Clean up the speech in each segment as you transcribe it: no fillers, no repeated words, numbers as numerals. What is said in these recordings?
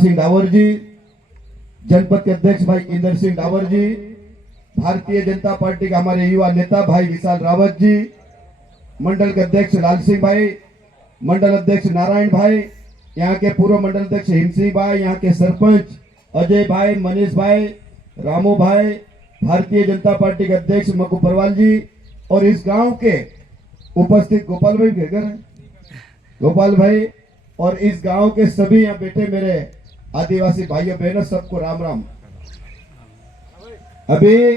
सिंह डावर जी, जनपद के अध्यक्ष भाई इंदर सिंह डावर जी, भारतीय जनता पार्टी के हमारे युवा नेता भाई विशाल रावत जी, मंडल के अध्यक्ष लाल सिंह भाई, मंडल अध्यक्ष नारायण भाई, यहाँ के पूर्व मंडल अध्यक्ष हिम सिंह भाई, यहाँ के सरपंच अजय भाई, मनीष भाई, रामू भाई, भारतीय जनता पार्टी के अध्यक्ष मकू परवाल जी और इस गांव के उपस्थित गोपाल भाई घर है, गोपाल भाई और इस गांव के सभी यहाँ बैठे मेरे आदिवासी भाइयों बहनों, सबको राम राम। अभी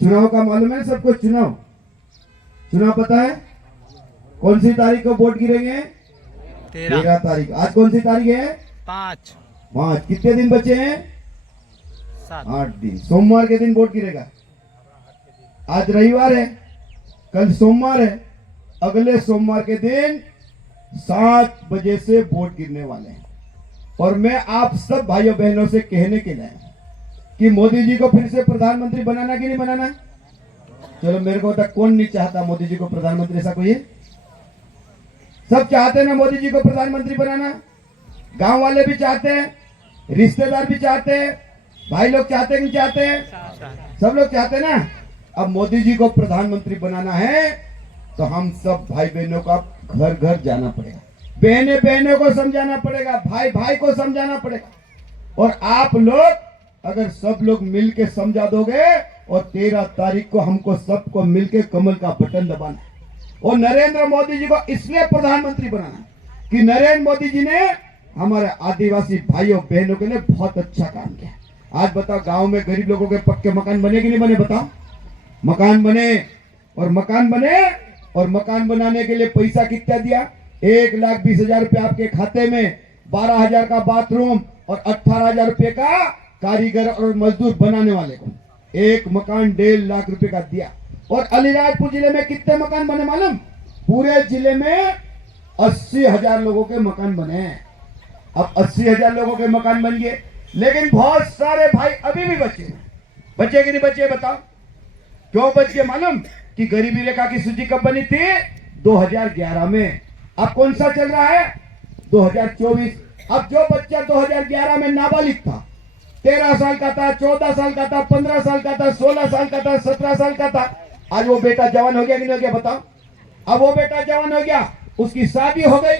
चुनाव का मालूम है सबको? चुनाव पता है? कौन सी तारीख को वोट गिरेंगे? 13 तारीख। आज कौन सी तारीख है? 5। कितने दिन बचे हैं? 8 दिन। सोमवार के दिन वोट गिरेगा। आज रविवार है, कल सोमवार है, अगले सोमवार के दिन 7 बजे से वोट गिरने वाले हैं। और मैं आप सब भाइयों बहनों से कहने के लिए कि मोदी जी को फिर से प्रधानमंत्री बनाना कि नहीं बनाना? चलो मेरे को तक कौन नहीं चाहता मोदी जी को प्रधानमंत्री? ऐसा कोई है? सब चाहते हैं ना मोदी जी को प्रधानमंत्री बनाना? गांव वाले भी चाहते हैं, रिश्तेदार भी चाहते हैं, भाई लोग चाहते हैं कि चाहते हैं? सब लोग चाहते हैं ना। अब मोदी जी को प्रधानमंत्री बनाना है तो हम सब भाई बहनों का घर घर जाना पड़ेगा, बहने बहनों को समझाना पड़ेगा, भाई भाई को समझाना पड़ेगा। और आप लोग अगर सब लोग मिलके समझा दोगे और 13 तारीख को हमको सबको मिलके कमल का बटन दबाना और नरेंद्र मोदी जी को इसलिए प्रधानमंत्री बनाना कि नरेंद्र मोदी जी ने हमारे आदिवासी भाइयों बहनों के लिए बहुत अच्छा काम किया। आज बताओ गांव में गरीब लोगों के पक्के मकान बने कि नहीं बने? बताओ। मकान बने और मकान बनाने के लिए पैसा कितना दिया? 1,20,000 रुपए आपके खाते में, 12,000 का बाथरूम और 18,000 रुपए का कारीगर और मजदूर बनाने वाले को एक मकान 1.5 लाख रुपए का दिया। और अलीराजपुर जिले में कितने मकान बने मालूम? पूरे जिले में 80,000 लोगों के मकान बने हैं। अब 80,000 लोगों के मकान बन गए, लेकिन बहुत सारे भाई अभी भी बचे कि नहीं बचे? बताओ क्यों बच गए मालूम? कि गरीबी रेखा की सूची कब बनी थी? 2011 में। अब कौन सा चल रहा है? 2024। अब जो बच्चा 2011 में नाबालिग था, 13 साल का था, 14 साल का था, 15 साल का था, 16 साल का था, 17 साल का था, आज वो बेटा जवान हो गया कि नहीं हो गया? बताओ। अब वो बेटा जवान हो गया, उसकी शादी हो गई,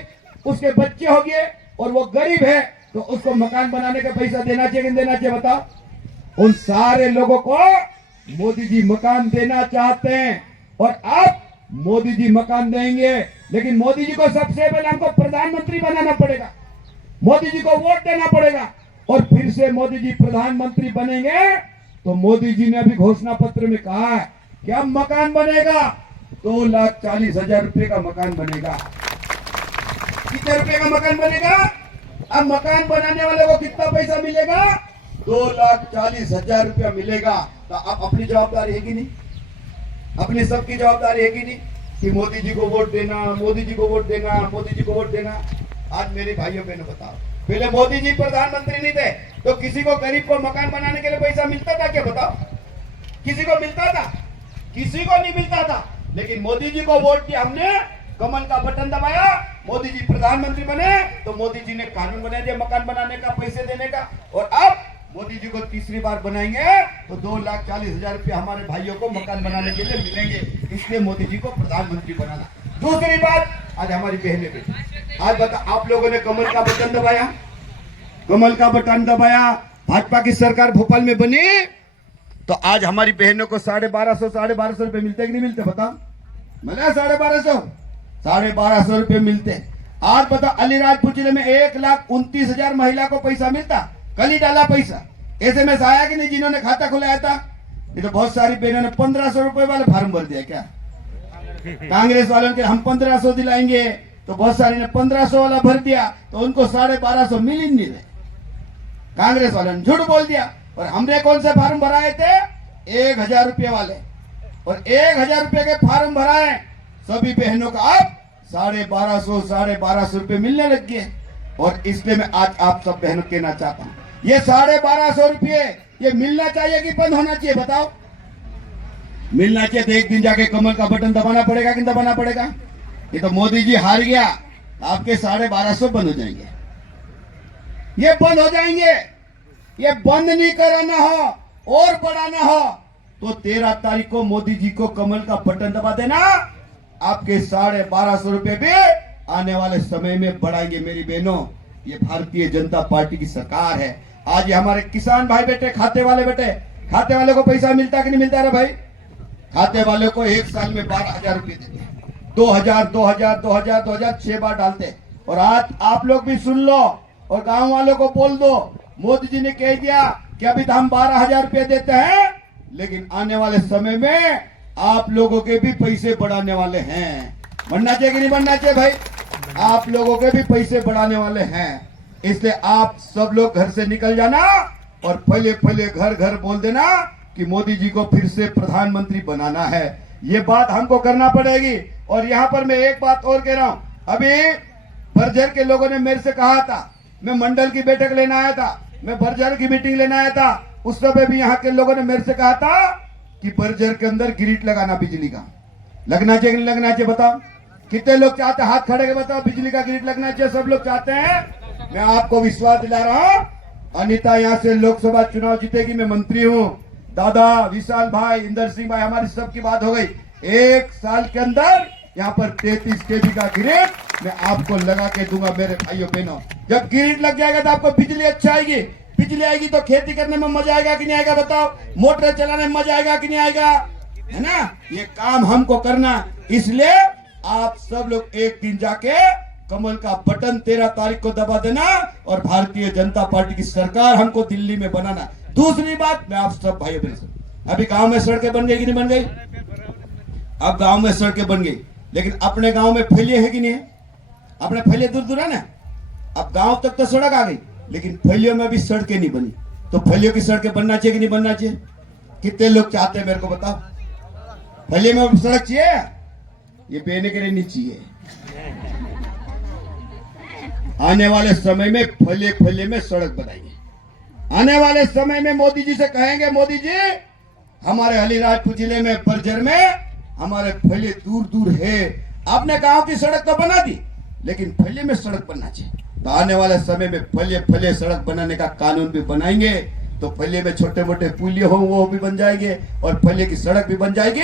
उसके बच्चे हो गए और वो गरीब है, तो उसको मकान बनाने का पैसा देना चाहिए कि नहीं देना चाहिए? बताओ। उन सारे लोगों को मोदी जी मकान देना चाहते हैं और अब मोदी जी मकान देंगे, लेकिन मोदी जी को सबसे पहले हमको प्रधानमंत्री बनाना पड़ेगा, मोदी जी को वोट देना पड़ेगा। और फिर से मोदी जी प्रधानमंत्री बनेंगे तो मोदी जी ने अभी घोषणा पत्र में कहा है कि अब मकान बनेगा, 2,40,000 रुपए का मकान बनेगा। कितने रुपए का मकान बनेगा? अब मकान बनाने वाले को कितना पैसा मिलेगा? 2,40,000 रुपया मिलेगा। तो अब अपनी जवाबदारी है कि नहीं? अपनी सबकी जवाबदारी है कि नहीं कि मोदी जी को वोट देना, मोदी जी को वोट देना, मोदी जी को वोट देना। आज मेरे भाइयों बहनों बताओ, पहले मोदी जी प्रधानमंत्री नहीं थे तो किसी को गरीब को मकान बनाने के लिए पैसा मिलता था क्या? बताओ। किसी को मिलता था? किसी को नहीं मिलता था। लेकिन मोदी जी को वोट दिया हमने, कमल का बटन दबाया, मोदी जी प्रधानमंत्री बने तो मोदी जी ने कानून बना दिया मकान बनाने का, पैसे देने का। और अब मोदी जी को तीसरी बार बनाएंगे तो 2,40,000 रुपया हमारे भाइयों को मकान बनाने के लिए मिलेंगे, इसलिए मोदी जी को प्रधानमंत्री बनाना। दूसरी बात, आज हमारी बहनें भी, आज बता, आप लोगों ने कमल का बटन दबाया, भाजपा की सरकार भोपाल में बनी तो आज हमारी बहनों को 1,250 रुपए मिलते कि नहीं मिलते? बताओ। मिला 1,250 रुपए मिलते। आज बताओ, अलीराजपुर जिले में 1,29,000 महिला को पैसा मिलता, कल ही डाला पैसा। SMS आया कि नहीं? जिन्होंने खाता खुलाया था, ये तो बहुत सारी बहनों ने 1,500 रुपए वाले फार्म भर दिया। क्या कांग्रेस वालों के हम 1,500 दिलाएंगे तो बहुत सारी ने 1,500 वाला भर दिया, तो उनको 1,250 मिल ही नहीं रहे। कांग्रेस वालों ने झूठ बोल दिया। और हमने कौन से फार्म भराए थे? 1,000 रुपये वाले। और 1,000 रुपये के फार्म भराए सभी बहनों का अब 1,250 रुपये मिलने लग गए। और इसलिए मैं आज आप सब बहनों को कहना चाहता हूँ, ये 1,250 रुपये ये मिलना चाहिए कि बंद होना चाहिए? बताओ। मिलना चाहिए तो एक दिन जाके कमल का बटन दबाना पड़ेगा कि दबाना पड़ेगा? ये तो मोदी जी हार गया, आपके 1,250 बंद हो जाएंगे। ये बंद हो जाएंगे। ये बंद नहीं कराना हो और बढ़ाना हो तो 13 तारीख को मोदी जी को कमल का बटन दबा देना। आपके 1250 रुपए भी आने वाले समय में बढ़ाएंगे। मेरी बहनों, ये भारतीय जनता पार्टी की सरकार है। आज ये हमारे किसान भाई बेटे, खाते वाले को पैसा मिलता कि नहीं मिलता रे भाई? खाते वाले को एक साल में 12,000 रुपये देते, 2,000 6 बार डालते। और आज आप लोग भी सुन लो और गांव वालों को बोल दो, मोदी जी ने कह दिया कि अभी तो हम 12,000 रुपये देते हैं, लेकिन आने वाले समय में आप लोगों के भी पैसे बढ़ाने वाले हैं। बनना चाहिए कि नहीं बनना चाहिए भाई? आप लोगों के भी पैसे बढ़ाने वाले हैं। इसलिए आप सब लोग घर से निकल जाना और पहले घर घर बोल देना कि मोदी जी को फिर से प्रधानमंत्री बनाना है। ये बात हमको करना पड़ेगी। और यहाँ पर मैं एक बात और कह रहा हूँ, अभी बर्जर के लोगों ने मेरे से कहा था, मैं मंडल की बैठक लेने आया था, मैं बर्जर की मीटिंग लेने आया था, उस समय भी यहाँ के लोगों ने मेरे से कहा था कि बर्जर के अंदर ग्रिड लगाना बिजली का। लगना चाहिए कि नहीं लगना चाहिए बताओ? कितने लोग चाहते हैं? हाथ खड़े के बताओ। बिजली का ग्रिड लगना चाहिए, सब लोग चाहते हैं। मैं आपको विश्वास दिला रहा हूं, अनीता यहाँ से लोकसभा चुनाव जीतेगी। मैं मंत्री हूँ, दादा विशाल भाई, इंदर सिंह भाई, हमारी सबकी बात हो गई। 1 साल के अंदर यहाँ पर 33 केवी का ग्रिड मैं आपको लगा के दूंगा। मेरे भाइयों बहनों, जब ग्रिड लग जाएगा तो आपको बिजली अच्छा आएगी। बिजली आएगी तो खेती करने में मजा आएगा कि नहीं आएगा बताओ? मोटर चलाने में मजा आएगा कि नहीं आएगा? है ना? ये काम हमको करना। इसलिए आप सब लोग एक दिन जाके कमल का बटन 13 तारीख को दबा देना और भारतीय जनता पार्टी की सरकार हमको दिल्ली में बनाना। दूसरी बात, मैं आप सब भाइयों बहनों से, अभी गांव में सड़कें बन गई कि नहीं बन गई? अब गांव में सड़कें बन गई, लेकिन अपने गांव में फैलिए है कि नहीं है? अपने फैलिए दूर दूर है ना। अब गांव तक तो सड़क आ गई, लेकिन फैलियों में भी सड़कें नहीं बनी। तो फैलियों की सड़कें बनना चाहिए कि नहीं बनना चाहिए? कितने लोग चाहते हैं मेरे को बताओ? फैलिए में सड़क चाहिए? ये बेने के लिए नहीं चाहिए। आने वाले समय में फैले में सड़क बनाएंगे। आने वाले समय में मोदी जी से कहेंगे, मोदी जी हमारे अलीराजपुर जिले में बर्जर में हमारे फैले दूर दूर है। आपने गांव की सड़क तो बना दी, लेकिन फैले में सड़क बनना चाहिए। तो आने वाले समय में फैले सड़क बनाने का कानून भी बनाएंगे। तो फैले में छोटे मोटे पुलिये हो वो भी बन जाएंगे और फैले की सड़क भी बन जाएगी।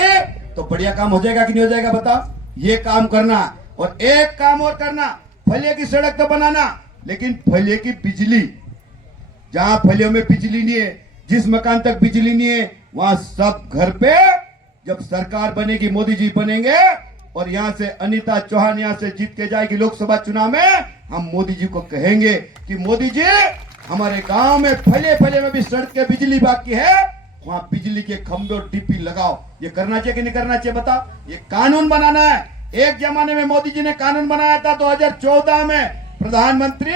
तो बढ़िया काम हो जाएगा कि नहीं हो जाएगा बताओ? ये काम करना। और एक काम और करना, फैले की सड़क तो बनाना, लेकिन फैले की बिजली, जहां फैलियों में बिजली नहीं है, जिस मकान तक बिजली नहीं है, वहां सब घर पे जब सरकार बनेगी, मोदी जी बनेंगे और यहां से अनीता चौहान यहां से जीत के जाएगी लोकसभा चुनाव में, हम मोदी जी को कहेंगे कि मोदी जी हमारे गांव में फैले में भी सड़क के बिजली बाकी है, वहां बिजली के खंभे और डीपी लगाओ। ये करना चाहिए कि नहीं करना चाहिए बताओ? ये कानून बनाना है। एक जमाने में मोदी जी ने कानून बनाया था 2014 में, प्रधानमंत्री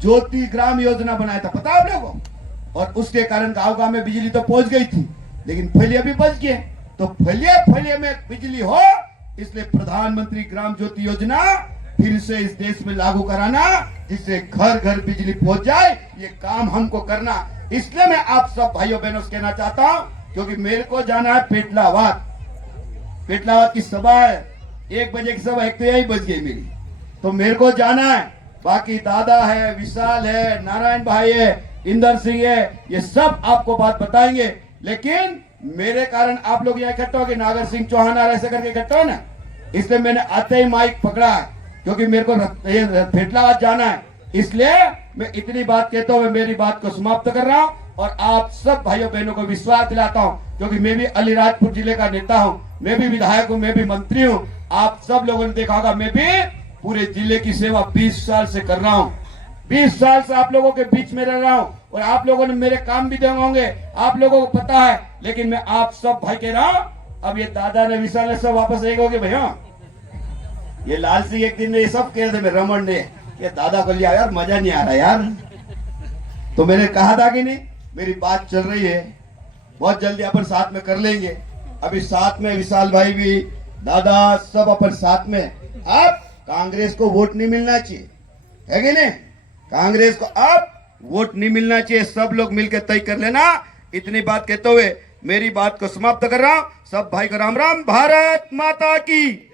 ज्योति ग्राम योजना बनाया था, पता है आप लोगों को? और उसके कारण गांव गांव में बिजली तो पहुंच गई थी, लेकिन फैलिया भी बच गए। तो फैलिया में बिजली हो, इसलिए प्रधानमंत्री ग्राम ज्योति योजना फिर से इस देश में लागू कराना, जिससे घर घर बिजली पहुंच जाए। ये काम हमको करना। इसलिए मैं आप सब भाइयों बहनों से कहना चाहता हूं, क्योंकि मेरे को जाना है पेटलावाद की सभा है, 1 बजे की सभा, एक तो यही बज गई मेरी, तो मेरे को जाना है। बाकी दादा है, विशाल है, नारायण भाई है, इंदर सिंह है, ये सब आपको बात बताएंगे। लेकिन मेरे कारण आप लोग यहाँ इकट्ठा हो गए, नागर सिंह चौहान आ ऐसे करके इकट्ठा हो ना, इसलिए मैंने आते ही माइक पकड़ा है, क्योंकि मेरे को पेटलावाद जाना है। इसलिए मैं इतनी बात कहता हूँ, मैं मेरी बात को समाप्त कर रहा हूँ और आप सब भाइयों बहनों को विश्वास दिलाता हूँ, क्योंकि मैं भी अलीराजपुर जिले का नेता हूँ, मैं भी विधायक हूँ, मैं भी मंत्री हूँ। आप सब लोगों ने देखा होगा, मैं भी पूरे जिले की सेवा 20 साल से कर रहा हूँ। 20 साल से आप लोगों के बीच में रह रहा हूँ और आप लोगों ने मेरे काम भी देंगे होंगे, आप लोगों को पता है। लेकिन मैं आप सब भाई कह रहा हूँ, अब ये दादा ने विशाल ने सब वापस एक हो गए भैया। ये लाल सिंह एक दिन ने ये सब कह रहे थे, रमन ने, ये दादा को लिया यार, मजा नहीं आ रहा यार। तो मैंने कहा था कि नहीं, मेरी बात चल रही है, बहुत जल्दी अपन साथ में कर लेंगे। अभी साथ में विशाल भाई भी, दादा सब अपन साथ में। अब कांग्रेस को वोट नहीं मिलना चाहिए, है कि नहीं? कांग्रेस को अब वोट नहीं मिलना चाहिए, सब लोग मिलकर तय कर लेना। इतनी बात कहते हुए मेरी बात को समाप्त कर रहा हूं। सब भाई को राम राम। भारत माता की।